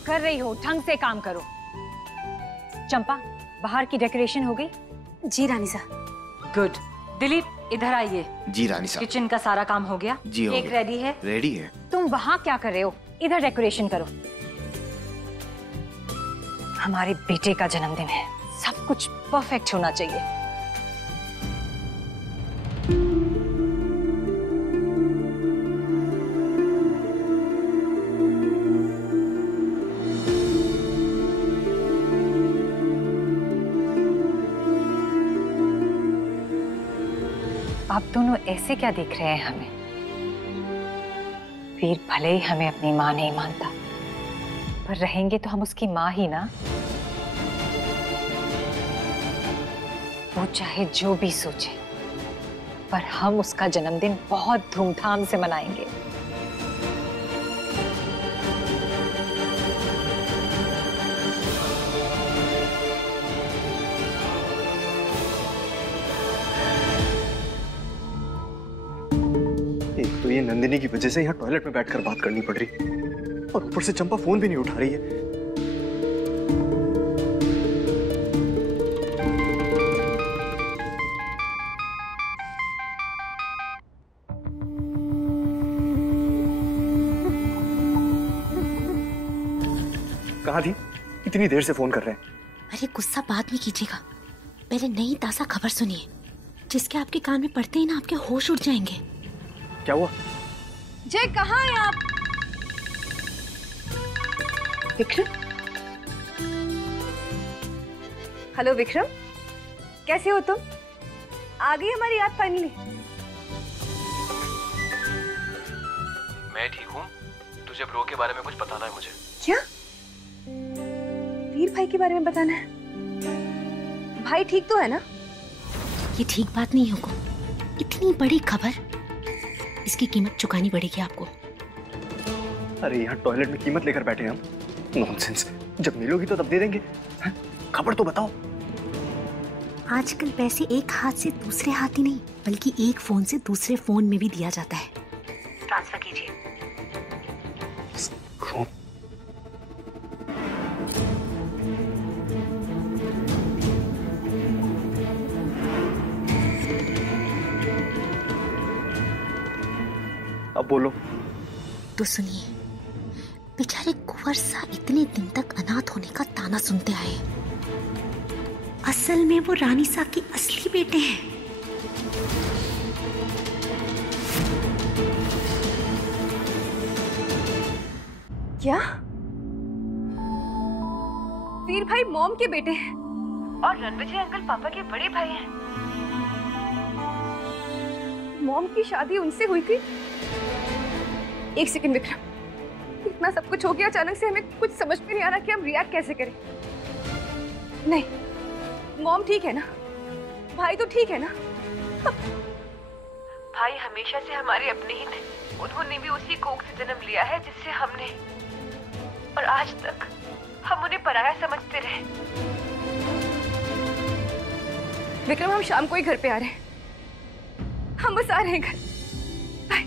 कर रही हो? ढंग से काम करो। चंपा, बाहर की डेकोरेशन हो गई? जी रानी साहब। गुड। दिलीप, इधर आइए। जी रानी साहब। किचन का सारा काम हो गया? जी हो केक गया। रेडी है? रेडी है। तुम वहाँ क्या कर रहे हो? इधर डेकोरेशन करो। हमारे बेटे का जन्मदिन है, सब कुछ परफेक्ट होना चाहिए। आप दोनों ऐसे क्या देख रहे हैं हमें? वीर भले ही हमें अपनी माँ नहीं मानता, पर रहेंगे तो हम उसकी माँ ही ना। वो चाहे जो भी सोचे, पर हम उसका जन्मदिन बहुत धूमधाम से मनाएंगे। एक तो ये नंदिनी की वजह से यहाँ टॉयलेट में बैठकर बात करनी पड़ रही, और ऊपर से चंपा फोन भी नहीं उठा रही है। कहाँ थी? इतनी देर से फोन कर रहे हैं। अरे गुस्सा बाद में कीजिएगा, पहले नई ताजा खबर सुनिए, जिसके आपके कान में पड़ते ही ना आपके होश उड़ जाएंगे। क्या हुआ? जय, कहाँ हैं आप? विक्रम? हेलो विक्रम, कैसे हो तुम? आ गई हमारी याद फाइनली। मैं ठीक हूँ। तुझे ब्रो के बारे में कुछ बताना है मुझे। क्या? वीर भाई के बारे में बताना है? भाई ठीक तो है ना? ये ठीक बात नहीं होगा। इतनी बड़ी खबर, इसकी कीमत चुकानी पड़ेगी आपको। अरे यहाँ टॉयलेट में कीमत लेकर बैठे हैं हम। नॉनसेंस। जब मिलोगी तो तब दे देंगे। खबर तो बताओ। आजकल पैसे एक हाथ से दूसरे हाथ ही नहीं, बल्कि एक फोन से दूसरे फोन में भी दिया जाता है। ट्रांसफर कीजिए। अब बोलो। तो सुनिए, बेचारे कुंवर सा इतने दिन तक अनाथ होने का ताना सुनते आए, असल में वो रानी सा के असली बेटे हैं। क्या? वीर भाई मॉम के बेटे हैं और रणविजय अंकल पापा के बड़े भाई हैं। मॉम की शादी उनसे हुई थी? एक सेकंड विक्रम, इतना सब कुछ हो गया अचानक से, हमें कुछ समझ में नहीं आ रहा कि हम रिएक्ट कैसे करें। नहीं, मॉम ठीक है ना? भाई तो ठीक है ना? भाई हमेशा से हमारे अपने ही थे। उन्होंने भी उसी कोख से जन्म लिया है जिससे हमने, और आज तक हम उन्हें पराया समझते रहे। विक्रम, हम शाम को ही घर पे आ रहे हैं। हम बस आ रहे हैं घर। बाय।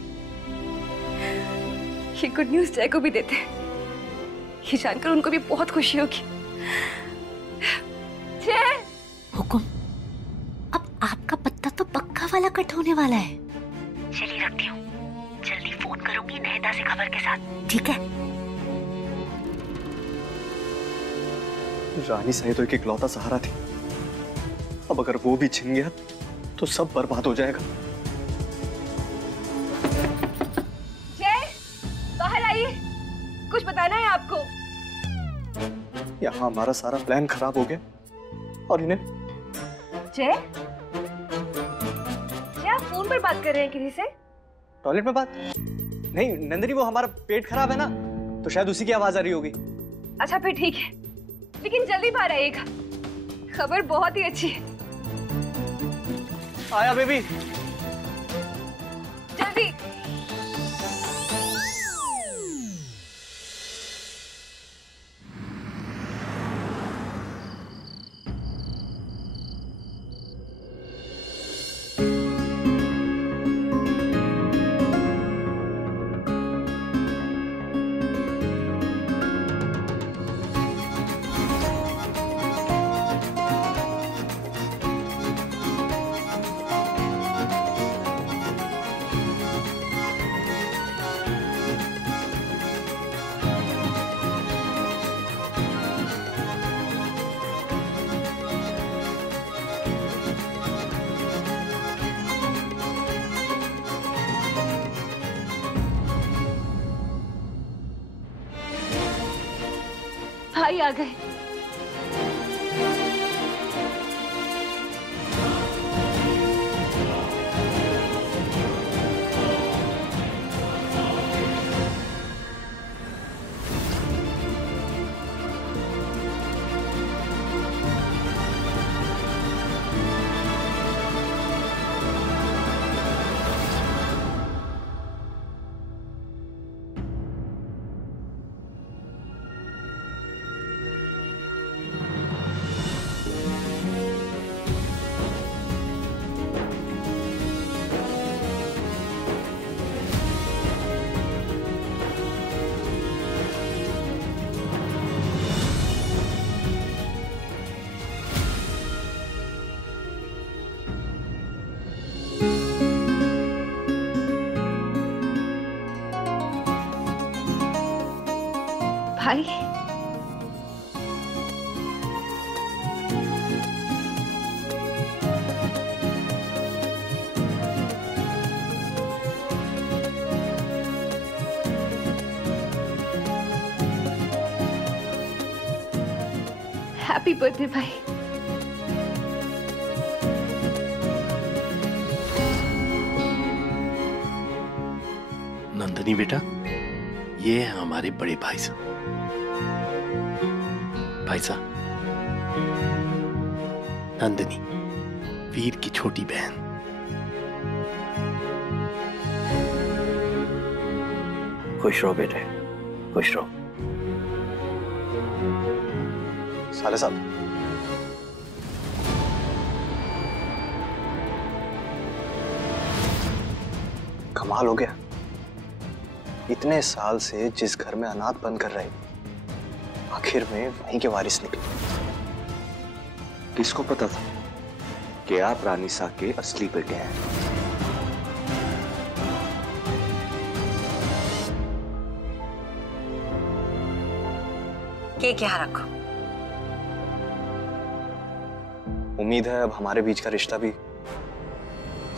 ये गुड न्यूज़ जय को भी देते हैं, ये जानकर उनको भी बहुत खुशी होगी। जय! हुकुम, अब आपका पत्ता तो पक्का वाला कट होने वाला है। चलिए रखती हूँ, जल्दी फोन करूंगी नए ताजे खबर के साथ, ठीक है? रानी सही तो एक इकलौता सहारा थी, अब अगर वो भी छिन गया तो सब बर्बाद हो जाएगा। जय, बाहर आइए, कुछ बताना है आपको। यहाँ हमारा सारा प्लान खराब हो गया और इन्हें। जय, आप फोन पर बात कर रहे हैं किसी से? टॉयलेट में बात नहीं नंदिनी, वो हमारा पेट खराब है ना, तो शायद उसी की आवाज आ रही होगी। अच्छा फिर ठीक है, लेकिन जल्दी बाहर आइएगा, खबर बहुत ही अच्छी है। आया बेबी। जल्दी। भाई आ गए। भाई हैप्पी बर्थडे भाई। नंदिनी बेटा, ये है हमारे बड़े भाई साहब। भाई साहब, नंदिनी वीर की छोटी बहन। खुश रहो बेटे, खुश रहो। साले साहब, कमाल हो गया। इतने साल से जिस घर में अनाथ बनकर रहे, आखिर में वहीं के वारिस निकले। किसको पता था कि आप रानी सा के असली बेटे हैं? केक यहाँ रखो। उम्मीद है अब हमारे बीच का रिश्ता भी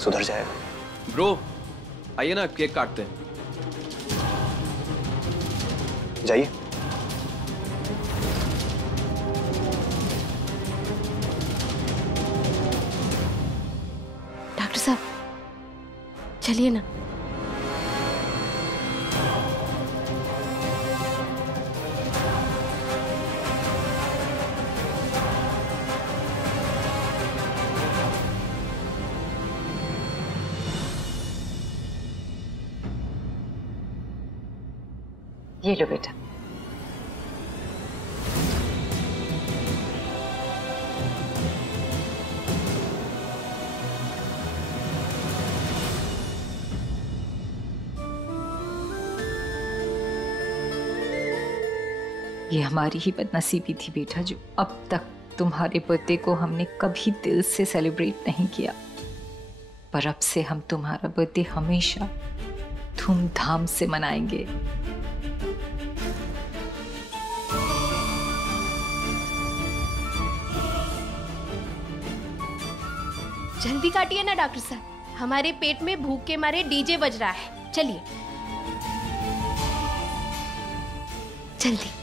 सुधर जाएगा। ब्रो आइए ना, केक काटते हैं। जाइए। डॉक्टर साहब चलिए ना। ये लो बेटा। ये हमारी ही बदनसीबी थी बेटा, जो अब तक तुम्हारे बर्थडे को हमने कभी दिल से सेलिब्रेट नहीं किया। पर अब से हम तुम्हारा बर्थडे हमेशा धूमधाम से मनाएंगे। जल्दी काटिए ना डॉक्टर साहब, हमारे पेट में भूख के मारे डीजे बज रहा है। चलिए जल्दी।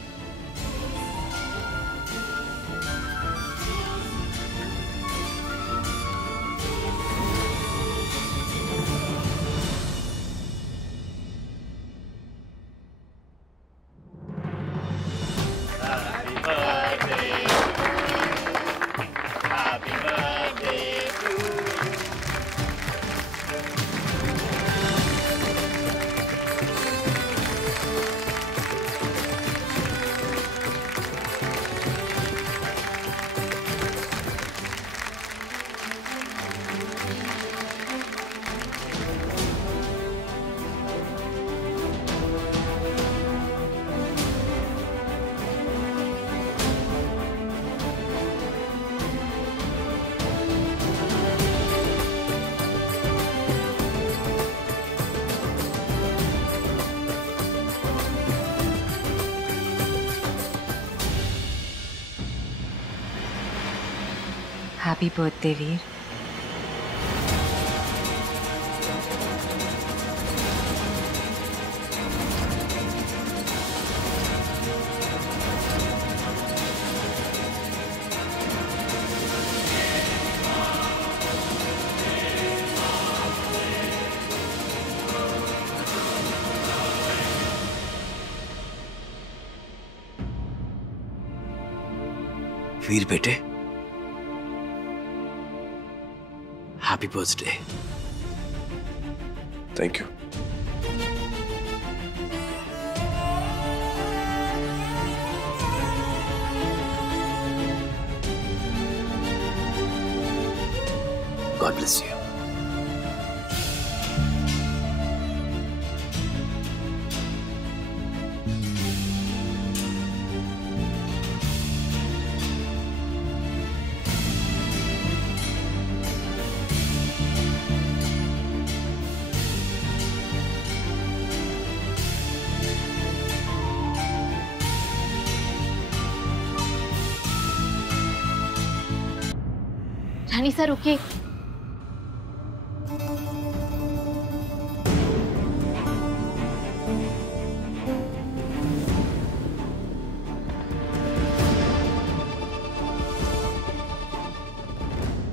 हैप्पी बर्थडे वीर। वीर बेटे, happy birthday. Thank you. God bless you. Rani sir रुकिए।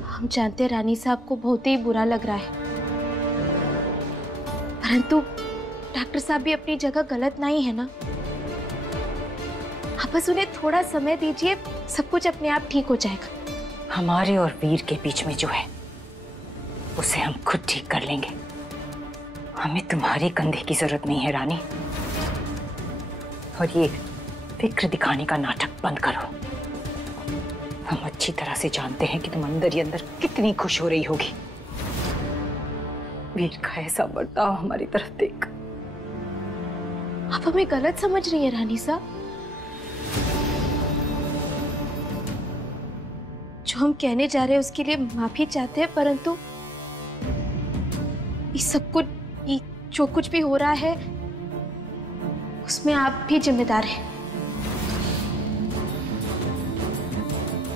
हम जानते हैं रानी साहब को बहुत ही बुरा लग रहा है, परंतु डॉक्टर साहब भी अपनी जगह गलत नहीं है ना। आप बस उन्हें थोड़ा समय दीजिए, सब कुछ अपने आप ठीक हो जाएगा। हमारे और वीर के बीच में जो है उसे हम खुद ठीक कर लेंगे। हमें तुम्हारे कंधे की जरूरत नहीं है रानी। और ये फिक्र दिखाने का नाटक बंद करो। हम अच्छी तरह से जानते हैं कि तुम अंदर ही अंदर कितनी खुश हो रही होगी वीर का ऐसा बर्ताव हमारी तरफ देख। आप हमें गलत समझ रही हैं रानी साहब। जो हम कहने जा रहे हैं उसके लिए माफी चाहते हैं, परंतु इस सब कुछ, जो कुछ भी हो रहा है उसमें आप भी जिम्मेदार हैं।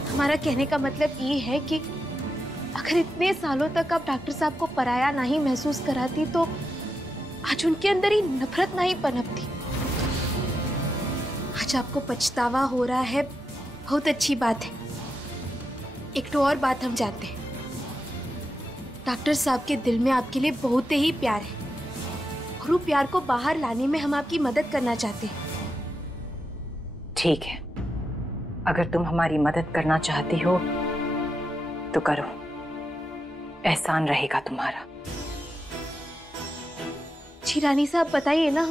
हमारा कहने का मतलब ये है कि अगर इतने सालों तक आप डॉक्टर साहब को पराया नहीं महसूस कराती तो आज उनके अंदर ही नफरत नहीं पनपती। आज आपको पछतावा हो रहा है, बहुत अच्छी बात है। एक तो और बात हम जानते हैं, डॉक्टर साहब के दिल में आपके लिए बहुत ही प्यार है और वो प्यार को बाहर लाने में हम आपकी मदद करना चाहते हैं। ठीक है, अगर तुम हमारी मदद करना चाहती हो तो करो, एहसान रहेगा तुम्हारा। जी रानी साहब बताइए ना,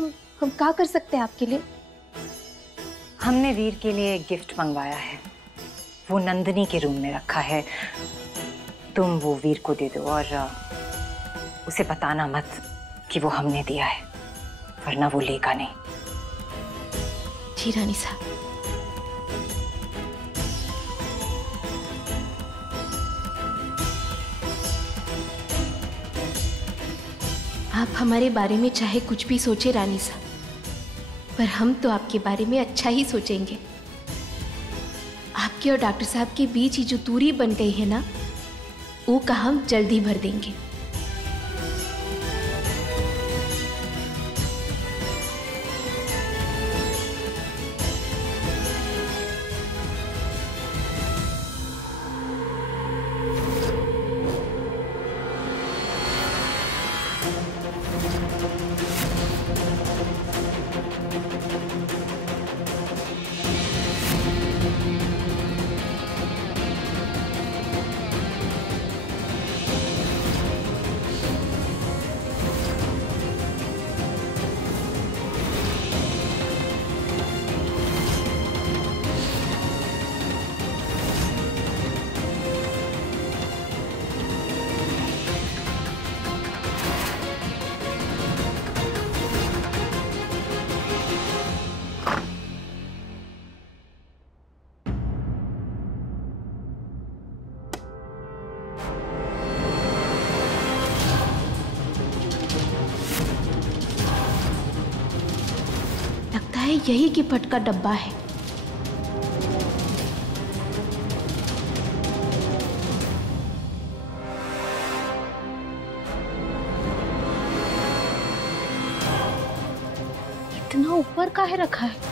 हम क्या कर सकते हैं आपके लिए? हमने वीर के लिए एक गिफ्ट मंगवाया है, वो नंदिनी के रूम में रखा है। तुम वो वीर को दे दो और उसे बताना मत कि वो हमने दिया है, वरना वो लेगा नहीं। जी रानी साहब। आप हमारे बारे में चाहे कुछ भी सोचे रानी साहब, पर हम तो आपके बारे में अच्छा ही सोचेंगे। आपके और डॉक्टर साहब के बीच ही जो दूरी बन गई है ना, वो का हम जल्दी भर देंगे। यही गिफ्ट का डब्बा है। इतना ऊपर काहे रखा है?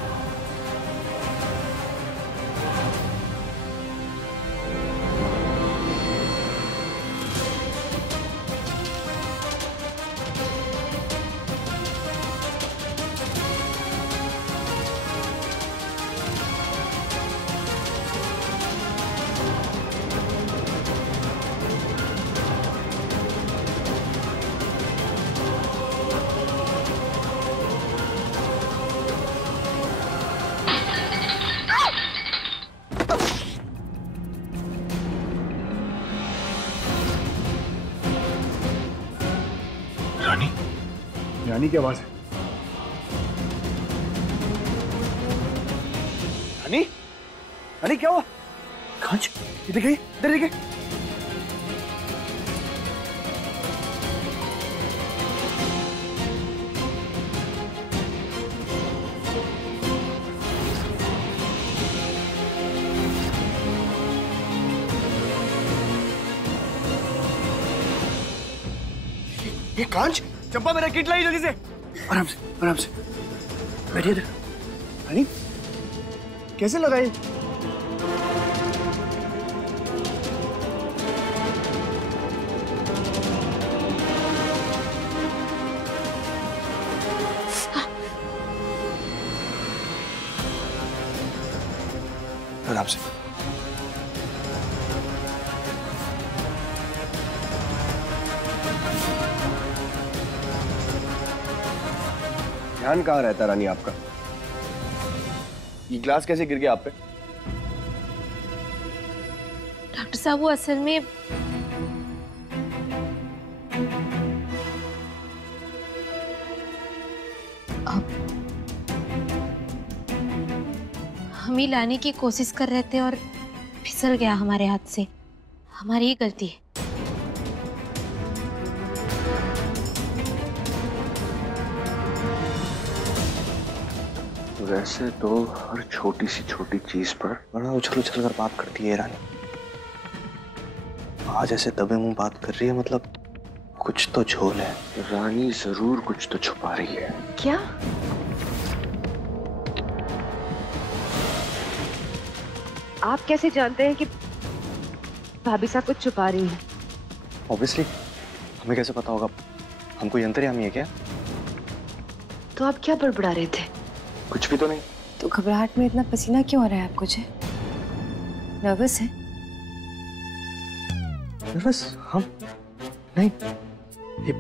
रानी की आवाज है। रानी, रानी क्या हुआ? कांच, इधर गई, इधर गई। ये कांच, चंपा मेरा किट लाई जल्दी से। आराम से, आराम से। बैठिए इधर। रानी, कैसे लगाई? आराम से। ध्यान कहाँ रहता रानी आपका? ये ग्लास कैसे गिर गया आप पे? डॉक्टर साहब वो असल में हम ही लाने की कोशिश कर रहे थे और फिसल गया हमारे हाथ से। हमारी ही गलती है। वैसे तो हर छोटी सी छोटी चीज पर बड़ा उछल उछल कर बात करती है रानी। आज ऐसे दबे मुंह बात कर रही है, मतलब कुछ तो झोल है। रानी जरूर कुछ तो छुपा रही है। क्या? आप कैसे जानते हैं कि भाभी साहब कुछ छुपा रही हैं? ऑब्वियसली, हमें कैसे पता होगा? हम कोई अंतर्यामी है क्या? तो आप क्या बड़बड़ा रहे थे? कुछ भी तो नहीं। तो घबराहट में इतना पसीना क्यों आ रहा है आपको? जी नर्वस है? नर्वस? हम नहीं। ये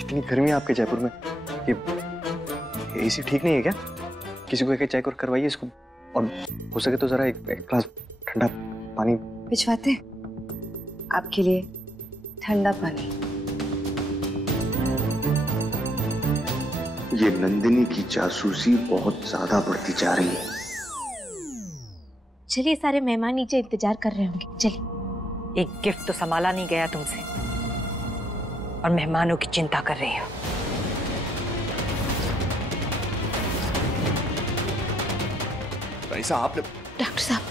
इतनी गर्मी है आपके जयपुर में, ये एसी ठीक नहीं है क्या? किसी को एक चेक और करवाइए इसको, और हो सके तो जरा एक ग्लास ठंडा पानी भिजवाते आपके लिए। ठंडा पानी। ये नंदिनी की जासूसी बहुत ज्यादा बढ़ती जा रही है। चलिए, सारे मेहमान नीचे इंतजार कर रहे होंगे। चलिए। एक गिफ्ट तो संभाला नहीं गया तुमसे और मेहमानों की चिंता कर रही हो। रानी साहब, आपने डॉक्टर साहब,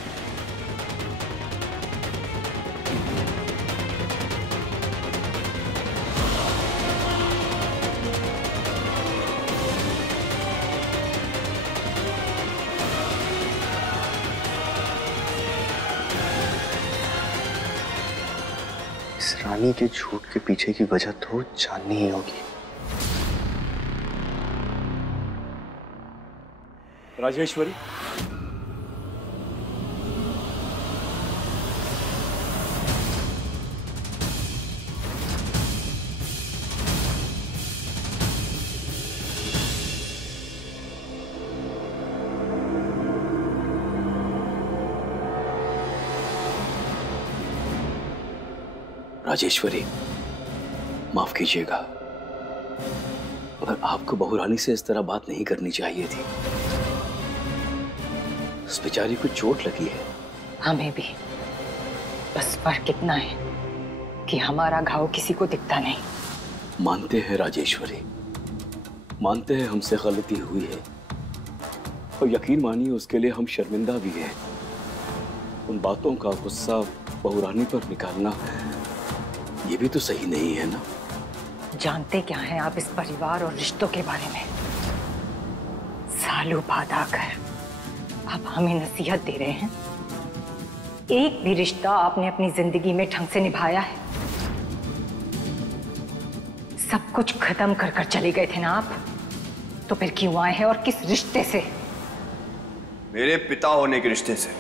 इस रानी के झूठ के पीछे की वजह तो जाननी ही होगी। राजेश्वरी, राजेश्वरी, माफ कीजिएगा, मगर आपको बहू रानी से इस तरह बात नहीं करनी चाहिए थी। उस बेचारी को चोट लगी है। हमें भी, बस फर्क इतना है कि हमारा घाव किसी को दिखता नहीं। मानते हैं राजेश्वरी, मानते हैं हमसे गलती हुई है, और यकीन मानिए उसके लिए हम शर्मिंदा भी हैं। उन बातों का गुस्सा बहू रानी पर निकालना ये भी तो सही नहीं है ना। जानते क्या हैं आप इस परिवार और रिश्तों के बारे में? सालों बाद आकर आप हमें नसीहत दे रहे हैं। एक भी रिश्ता आपने अपनी जिंदगी में ढंग से निभाया है? सब कुछ खत्म कर कर चले गए थे ना आप, तो फिर क्यों आए हैं और किस रिश्ते से? मेरे पिता होने के रिश्ते से।